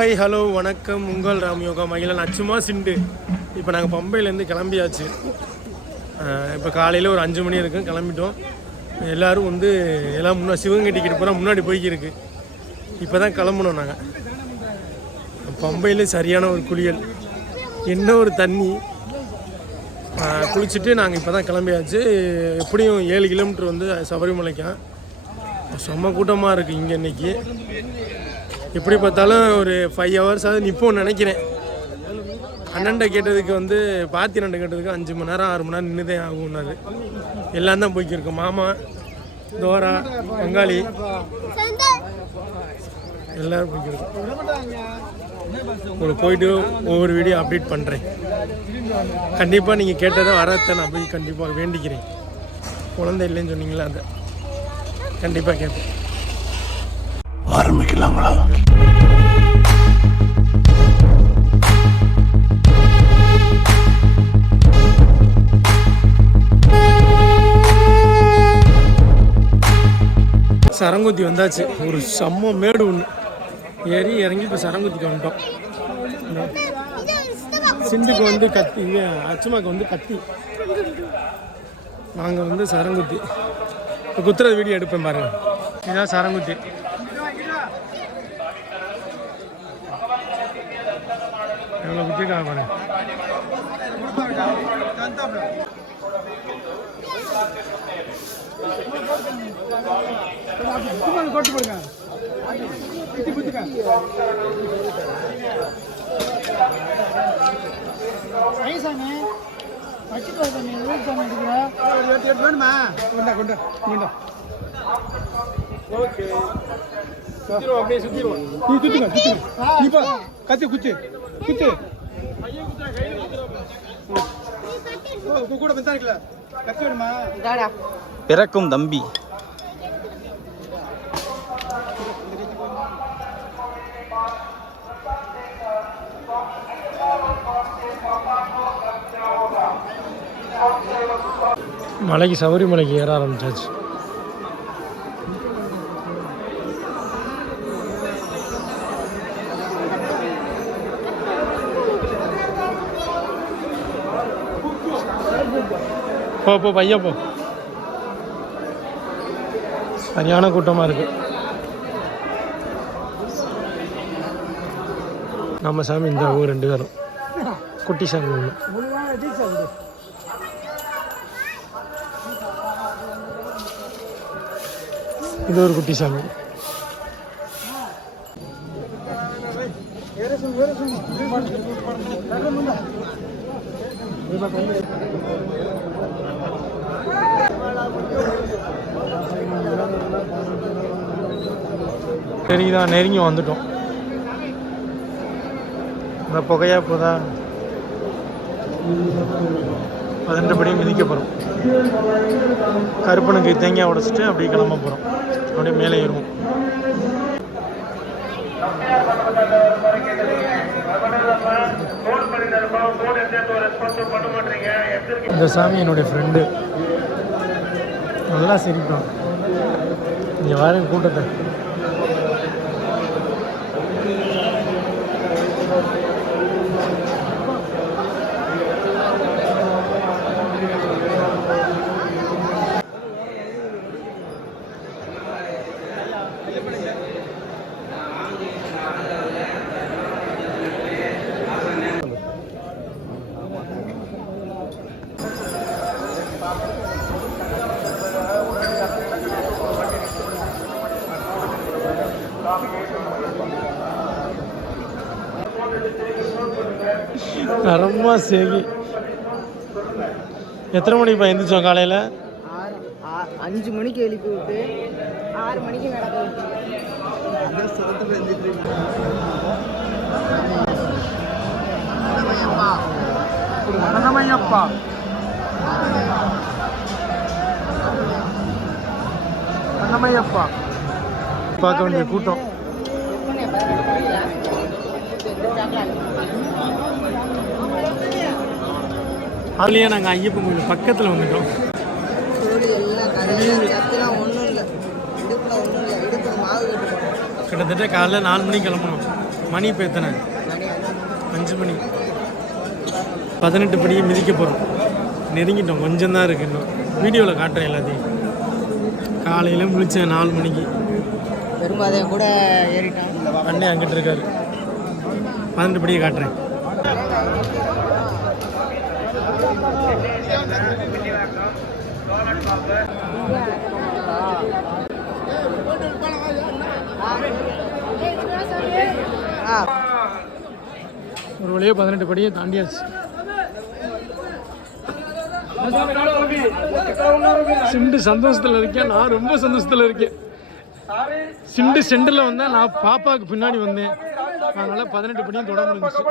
Hi hello வணக்கம். உங்கள் ராம் யோகா நான் சும்மா சிண்டு. இப்போ நாங்கள் பம்பையிலேருந்து கிளம்பியாச்சு. இப்போ காலையில் ஒரு அஞ்சு மணி இருக்கும். கிளம்பிட்டோம். எல்லோரும் வந்து எல்லாம் முன்னாடி சிவகங்கை டிக்கெட் பூரா முன்னாடி போய்க்கிருக்கு. இப்போ தான் கிளம்பணும் நாங்கள் பம்பையில் சரியான ஒரு குளியல். என்ன ஒரு தண்ணி. குளிச்சுட்டு நாங்கள் இப்போ தான் கிளம்பியாச்சு. எப்படியும் ஏழு கிலோமீட்டர் வந்து சபரிமலைக்கான் செம்ம கூட்டமாக இருக்குது இங்கே இன்னைக்கு. எப்படி பார்த்தாலும் ஒரு ஃபைவ் ஹவர்ஸாவது நிற்போம்னு நினைக்கிறேன். அண்ணன்ட்ட கேட்டதுக்கு வந்து பாத்தி நண்டை கேட்டதுக்கு அஞ்சு மணி நேரம் ஆறு மணி நேரம் நின்றுதே ஆகும்னாரு எல்லாம் தான் போய்க்கிருக்கோம் மாமா தோரா பங்காளி. எல்லோரும் போய்க்கிருக்கோம் உங்களுக்கு போயிட்டு ஒவ்வொரு வீடியோ அப்டேட் பண்ணுறேன் கண்டிப்பாக நீங்கள் கேட்டதை வரத்தை நான் போய் கண்டிப்பாக வேண்டிக்கிறேன். குழந்தை இல்லைன்னு சொன்னீங்களா அதை? கண்டிப்பாக கேட்பேன். ஆரம்பிக்கலாங்களா? சரங்குத்தி வந்தாச்சு. ஒரு செம்ம மேடு ஒன்று ஏறி இறங்கி இப்போ சரங்குத்திக்கு வந்துட்டோம். சிந்துக்கு வந்து கத்தி அச்சுமாக்கு வந்து கத்தி. நாங்கள் வந்து சரங்குத்தி. இப்போ குத்துறது வீடியோ எடுப்பேன் பாருங்கள் இதான் சரங்குத்தி. எவ்வளோ குத்திருக்காங்க பாருங்க ஐசாமி வச்சுட்டு சாமி எதுவும் சாமி எடுக்கிற வேணுமா கொண்டா கொண்டா கொண்டா சுற்றிடுவோம் அப்படியே சுற்றிடுவோம் நீ குத்துங்க குத்துங்க நீ பா கத்தி குத்து குத்து. கூட பெருசா இருக்குல்ல. கத்தி வேணுமா? பிறக்கும் தம்பி. மலைக்கு சபரிமலைக்கு ஏற ஆரம்பிச்சாச்சு. போ போ பையா போ. சரியான கூட்டமாக இருக்கு. நம்ம சாமி இந்த ஊர் ரெண்டு பேரும். குட்டி சாமி ஒன்று இது ஒரு குட்டி சாமி. சரிதான் நெருங்கி வந்துட்டோம். இந்த புகையா போதா? பதினெட்டு மிதிக்க போகிறோம் கருப்பனுக்கு தேங்காய் உடைச்சிட்டு அப்படியே கிளம்ப போகிறோம் அப்படியே மேலே ஏறுவோம். இந்த சாமி என்னுடைய ஃப்ரெண்டு நல்லா சிரிப்பான். இங்கே வார கூட்டத்தை. தரமாக சேகி எத்தனை மணிக்கு எந்திரிச்சோம் காலையில்? அஞ்சு மணிக்கு எழுப்பி விட்டு ஆறு மணிக்கு நடக்க மனதமையப்பா மனதமையப்பா பார்க்க வேண்டிய கூட்டம். அதுலேயே நாங்கள் ஐயப்பன் கோயில் பக்கத்தில் வந்துட்டோம். கிட்டத்தட்ட காலைல நாலு மணிக்கு கிளம்பணும் மணி இப்போ எத்தனை? அஞ்சு மணி. பதினெட்டு படியை மிதிக்க போகிறோம் நெருங்கிட்டோம். கொஞ்சம் தான் இருக்கு இன்னும். வீடியோவில் காட்டுறேன் எல்லாத்தையும். காலையில் முழிச்சேன் நாலு மணிக்கு. பெரும்பாதையும் கூட ஏறிட்டான். அண்ணே அங்கிட்டு இருக்காரு. பதினெட்டு படியை காட்டுறேன். ஆ ஒரு வழியே பதினெட்டு படியை தாண்டியாச்சு. சிம்டு சந்தோஷத்தில் இருக்கேன். நான் ரொம்ப சந்தோஷத்தில் இருக்கேன். சிண்டு சென்டரில் வந்தால் நான் பாப்பாவுக்கு பின்னாடி வந்தேன் அதனால பதினெட்டு படியும் தொட முடிஞ்சுச்சு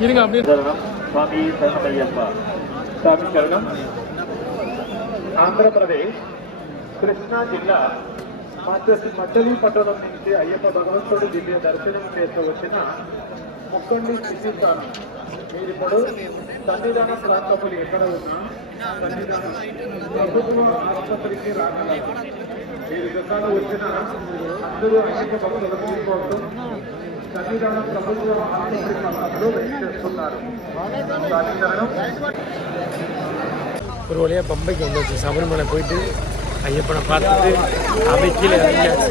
இருங்க அப்படியே శరణం స్వామి శరణమయ్యప్ప స్వామి శరణం ఆంధ్రప్రదేశ్ కృష్ణా జిల్లా మచ్చ- మచిలీపట్నం నుంచి అయ్యప్ప భగవంతుడు దివ్య దర్శనం చేస్తూ వచ్చిన ముక్కండి స్థితి స్థానం మీరు ఇప్పుడు సన్నిధాన ప్రాంతములు ఎక్కడ ఉన్నా సన్నిధానం ప్రభుత్వ ఆసుపత్రికి రాగలరు మీరు గతాలు వచ్చిన అందరూ అయ్యప్ప భక్తుల కోసం సన్నిధానం ప్రభుత్వ ఆసుపత్రి పక్కలో వెయిట్ చేస్తున్నారు స్వామి శరణం ஒரு வழியாக பம்பைக்கு வந்தாச்சு சபரிமலை போயிட்டு ஐயப்பனை பார்த்துட்டு அவை கீழே இறங்கியாச்சு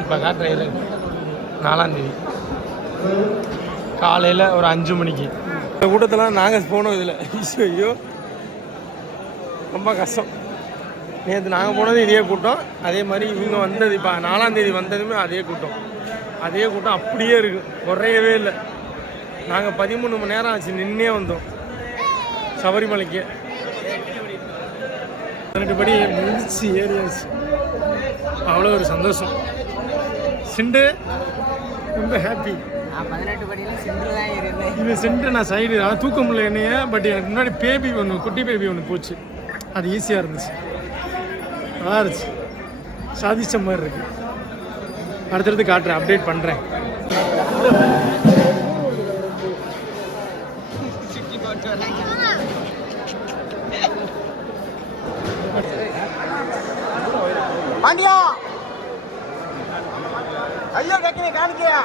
இப்போ காட்டுறேன் இரு. நாலாந்தேதி காலையில் ஒரு அஞ்சு மணிக்கு. இந்த கூட்டத்தில் நாங்கள் போனோம் இதில். ஐயோ ரொம்ப கஷ்டம். நேற்று நாங்கள் போனது இதே கூட்டம். அதே மாதிரி இவங்க வந்தது இப்போ நாலாந்தேதி வந்ததுமே அதே கூட்டம். அதே கூட்டம் அப்படியே இருக்குது குறையவே இல்லை. நாங்கள் பதிமூணு மணி நேரம் ஆச்சு நின்னே வந்தோம். சபரிமலைக்கு. பதினெட்டு படி முடிச்சு ஏறியாச்சு. அவ்வளோ ஒரு சந்தோஷம். சிண்டு. ரொம்ப ஹாப்பி இது சென்று நான் சைடு அதான் தூக்க முடியல என்னைய. பட் எனக்கு முன்னாடி பேபி ஒன்று குட்டி பேபி ஒன்று போச்சு. அது ஈஸியாக இருந்துச்சு. நல்லா இருந்துச்சு. சாதிச்ச மாதிரி இருக்கு. அடுத்தடுத்து காட்டுறேன் அப்டேட் பண்ணுறேன் பாண்டியா! ஐயோ கக்கினே காணிக்கையா?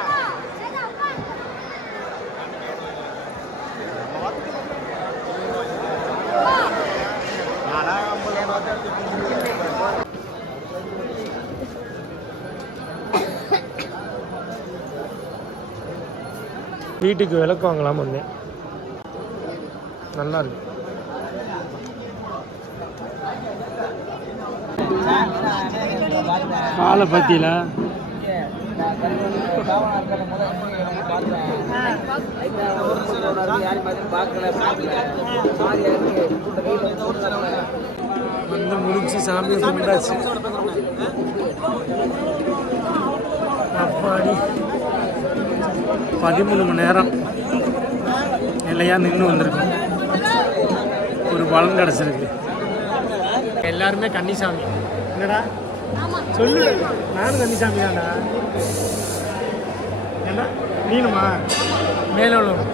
வீட்டுக்கு விளக்கு வாங்கலாம் வந்தேன் நல்லா இருக்கு. காலை பத்தியில? வந்து முடிச்சு சாமியை கும்பிட்டாச்சு. அப்பாடி. பதிமூணு மணி நேரம் நிலையாக நின்று வந்திருக்கோம். ஒரு பலன் கிடச்சிருக்கு. எல்லாருமே கன்னிசாமி. என்னடா? சொல்லு. நானும் கன்னிசாமி தான்டா. என்ன நீனுமா மேலே உள்ளவன்